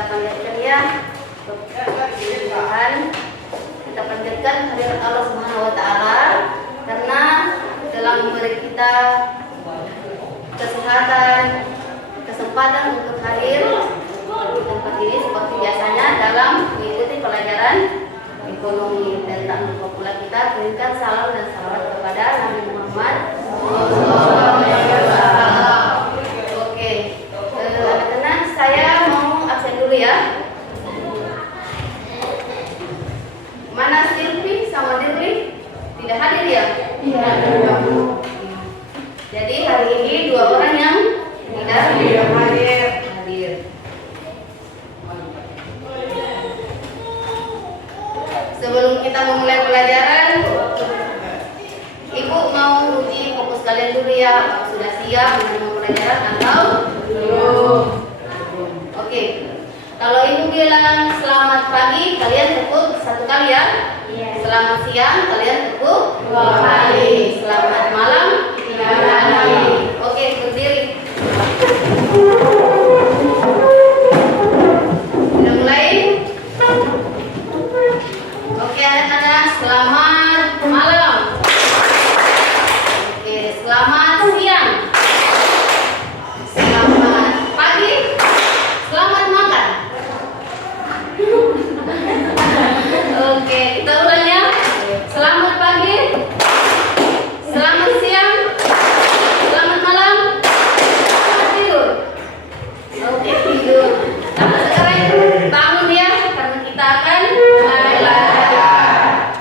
kita panjatkan ya. Tuhan, kita panjatkan hadirat Allah Subhanahu wa taala karena telah memberi kita kesehatan, kesempatan untuk hadir di tempat ini seperti biasanya dalam mengikuti pelajaran ekonomi. Dan tak lupa pula kita berikan salam dan salawat kepada Nabi Muhammad. Oke, anak-anak saya mau absen dulu ya. Mana Silvi sama Dirli? Tidak hadir ya? Iya. Jadi hari ini dua orang yang tidak hadir. Sebelum kita memulai pelajaran, Ibu mau uji fokus kalian dulu ya. Apakah sudah siap menerima pelajaran atau belum? Oke. Kalau Ibu bilang selamat pagi, kalian tepuk satu kali ya. Selamat siang, kalian tepuk dua kali. Selamat malam, tiga kali. Oke, berdiri. Sudah mulai? Oke, anak-anak, selamat malam. Oke, selamat siang. Selamat pagi. Selamat makan. Oke, kita ulang ya. Selamat pagi. Selamat siang. Selamat malam. Selamat tidur. Oke, tidur. Nah, sekarang bangun ya, karena kita akan belajar.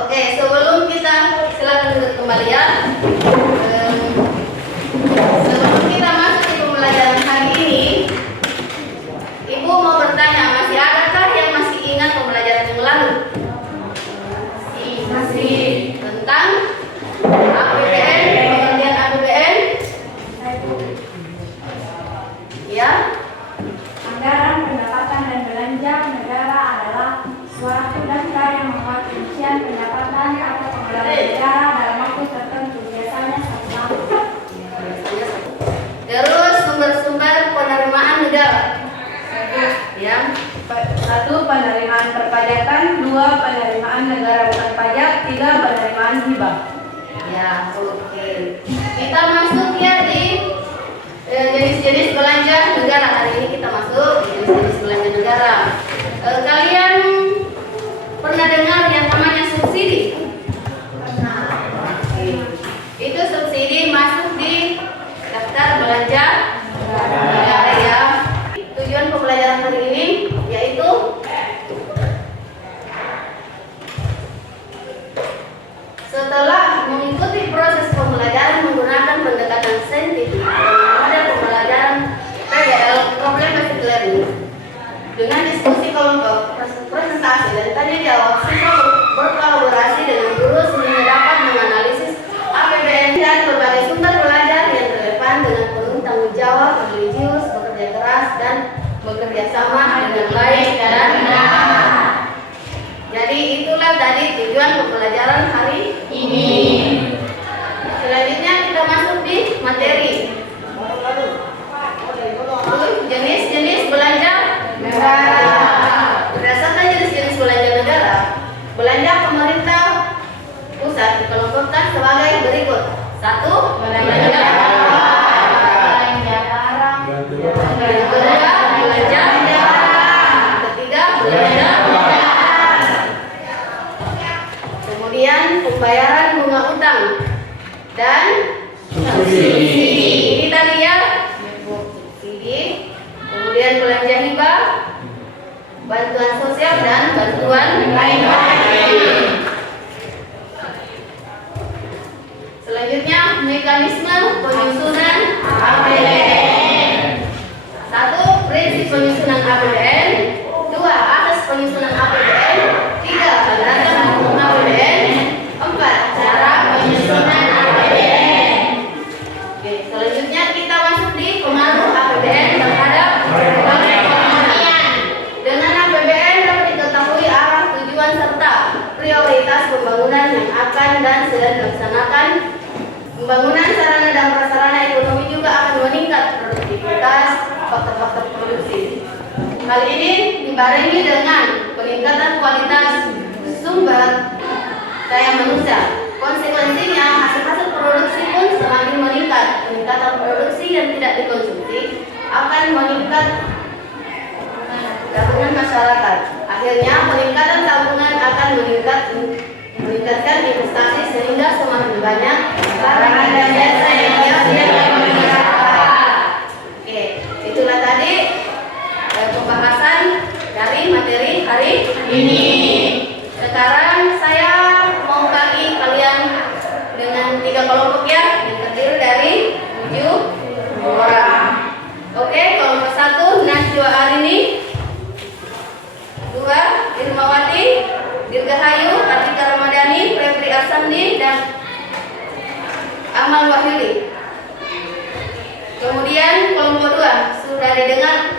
Oke, sebelum kita silakan duduk kembali ya. Sebelum kita masuk ke pembelajaran hari ini, Ibu mau bertanya, masih adakah yang masih ingat pembelajaran yang lalu? Masih. Tentang APBN, pengertian APBN? Ya. Anggaran pendapatan dan belanja negara adalah suatu daftar yang memuat rincian pendapatan atau pengeluaran negara dalam waktu tertentu, biasanya 1 tahun. Terus sumber-sumber penerimaan negara. Yang 1. Penerimaan perpajakan, 2. Penerimaan negara bukan pajak, 3. Penerimaan hibah. ya, oke. Kita masuk ya di jenis-jenis belanja negara. Hari ini kita masuk di jenis-jenis belanja negara. Kalian pernah dengar yang namanya subsidi? Oke. Itu subsidi masuk di daftar belanja negara ya. Tujuan pembelajaran hari ini yaitu setelah mengikuti proses pembelajaran menggunakan pendekatan saintifik dan model pembelajaran PBL (Problem Based Learning) dengan diskusi kelompok, presentasi dan tanya jawab, siswa berkolaborasi dengan guru sehingga dapat menganalisis APBN dan berbagai sumber belajar yang relevan dengan penuh tanggung jawab, religius, bekerja keras dan bekerja sama dengan baik dan benar. Jadi itulah tadi tujuan pembelajaran hari ini. Selanjutnya kita masuk di materi. Jenis-jenis belanja negara. Berdasarkan jenis-jenis belanja negara, belanja pemerintah pusat dikelompokkan sebagai berikut. 1. Belanja barang. Kedua, belanja. Ketiga, belanja. Kemudian pembayaran bunga utang dan subsidi. Ini tadi ya, subsidi. Kemudian belanja hibah, bantuan sosial dan bantuan lain-lain. Selanjutnya mekanisme penyusunan APBN. 1. Prinsip penyusunan APBN. 2. Asas penyusunan APBN. 3. Bagaimana menghitung APBN. 4. Cara penyusunan APBN. Oke, selanjutnya kita masuk di pengaruh APBN terhadap perekonomian. Dengan APBN dapat diketahui arah, tujuan serta prioritas pembangunan yang akan dan sedang dilaksanakan. Pembangunan sarana dan prasarana ekonomi juga akan meningkat produktivitas faktor-faktor produksi. Hal ini dibarengi dengan peningkatan kualitas sumber daya manusia. Konsekuensinya, hasil-hasil produksi pun semakin meningkat. Peningkatan produksi yang tidak dikonsumsi akan meningkat tabungan masyarakat. Akhirnya, peningkatan tabungan akan meningkatkan investasi sehingga semakin banyak barang dan jasa yang dihasilkan masyarakat. Oke, itulah tadi pembahasan dari materi hari ini. Sekarang saya mau bagi kalian dengan 3 kelompok ya, yang terdiri dari 7 orang. Oke, kelompok 1 Najwa Arini, 2 Irmawati, Dirgahayu, Atika Ramadhani, Febri Asandi, dan Amal Wahyudi. Kemudian kelompok 2 sudah didengar.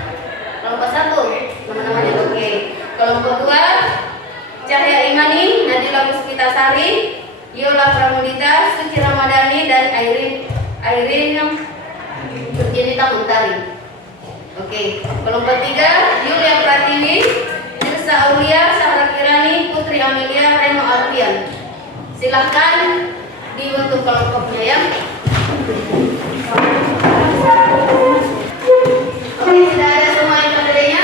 Kelompok 1 nama-namanya oke. Kelompok 2 Cahya Imani, Nadila Puspitasari, Yola Pramudita, Suci Ramadhani, dan Airin Turjenita Muntari. Oke, kelompok 3 Yulia Pratiwi, Tirsa Aulia, Sahra Kirani, Putri Amelia, Reno Alfian. Silahkan dibentuk kelompoknya ya. Oke, sudah ada semua materinya?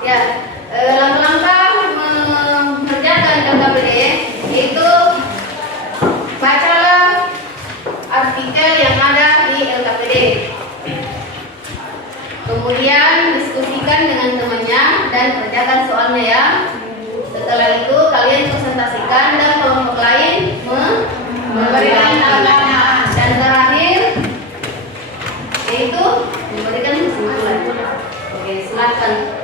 Ya. Langkah-langkah mengerjakan LKPD itu bacalah artikel yang ada di LKPD, kemudian diskusikan dengan temannya dan kerjakan soalnya ya. Setelah itu kalian presentasikan dan kelompok lain memberikan pertanyaan, dan terakhir yaitu memberikan kesimpulan. Oke, silakan.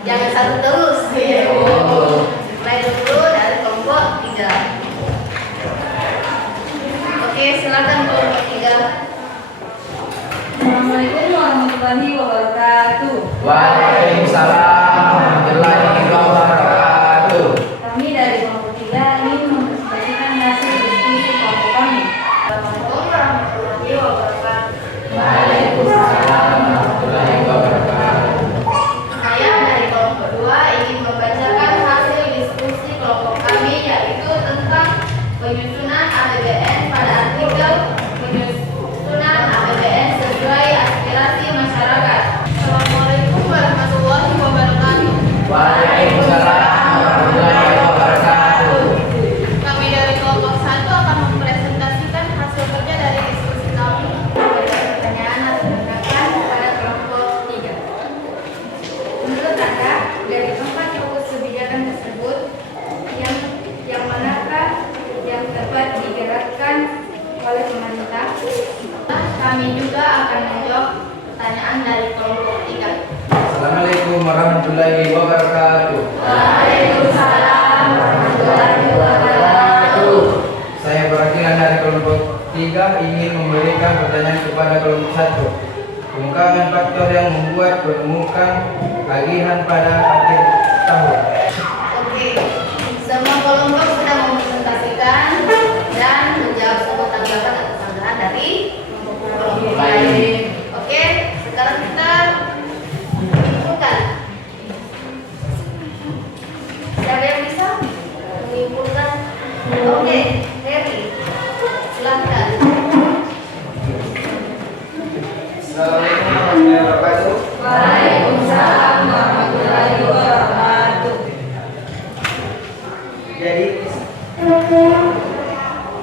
Jangan satu terus. Mulai dulu dari kelompok 3. Oke, silakan kelompok 3. Assalamualaikum warahmatullahi wabarakatuh. Waalaikumsalam warahmatullahi wabarakatuh. Kami dari kelompok 3 ingin mempresentasikan hasil diskusi kelompok kami. Assalamualaikum warahmatullahi wabarakatuh. Waalaikumsalam warahmatullahi wabarakatuh. Saya dari kelompok 2 ingin membacakan hasil diskusi kelompok kami, yaitu tentang penyusunan APBN pada artikel penyusunan APBN sesuai aspirasi masyarakat. Assalamualaikum warahmatullahi wabarakatuh. Waalaikumsalam warahmatullahi wabarakatuh. Kami dari kelompok 1 akan mempresentasikan hasil kerja dari diskusi kami. Pertanyaan harus diberikan kepada kelompok 3. Menurut Anda, dari 4 fokus kebijakan tersebut, yang manakah yang tepat digerakkan oleh pemerintah? Kami juga akan menjawab pertanyaan dari kelompok 3. Assalamualaikum warahmatullahi wabarakatuh. Waalaikumsalam warahmatullahi wabarakatuh. Saya perwakilan dari kelompok 3 ingin memberikan pertanyaan kepada kelompok 1. Ungkapan faktor yang membuat menemukan tagihan pada akhir tahun. Oke, semua kelompok sudah mempresentasikan dan menjawab semua tanggapan atau sanggahan dari kelompok lain. Oke, sekarang kita menyimpulkan. Siapa yang bisa menyimpulkan? Oke, Heri, silahkan. Assalamualaikum warahmatullahi wabarakatuh. Waalaikumsalam warahmatullahi wabarakatuh.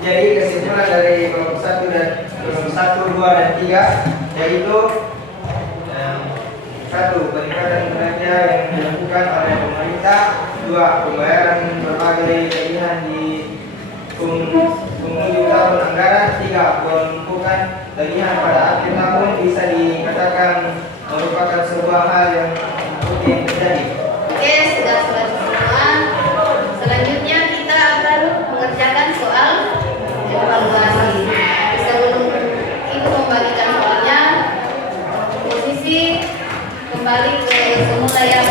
Jadi kesimpulan dari kelompok 1 dan kelompok 1, 2 dan 3 yaitu 1. Peningkatan belanja yang dilakukan oleh pemerintah. 2. Pembayaran berbagai tagihan di penghujung tahun anggaran. 3. Penumpukan tagihan pada akhir tahun bisa dikatakan merupakan sebuah hal yang rutin terjadi. Oke, sudah selesai semua. Selanjutnya kita akan mengerjakan soal evaluasi. Sebelum Ibu membagikan soalnya, posisi kembali ke semula ya.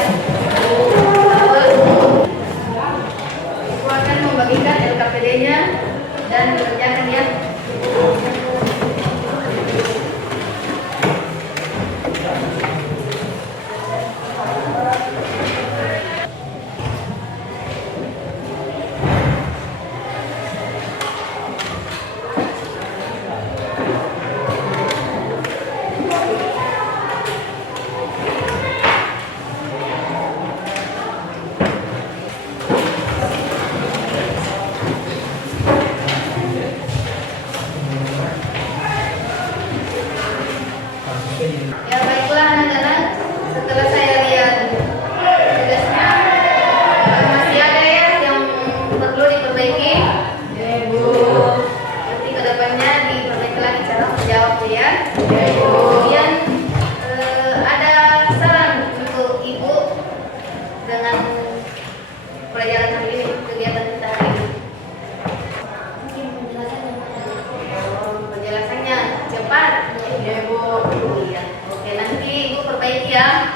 Ibu akan membagikan LKPD-nya dan dikerjakan ya. Ya baiklah anak-anak, setelah saya lihat tugasnya, masih ada ya yang perlu diperbaiki. Nanti kedepannya diperbaiki lagi cara menjawabnya ya. Kemudian ada saran untuk Ibu dengan pelajaran hari ini, kegiatan kita hari ini. Penjelasannya cepat. Iya, Bu. Iya. Oke, nanti Ibu perbaiki ya.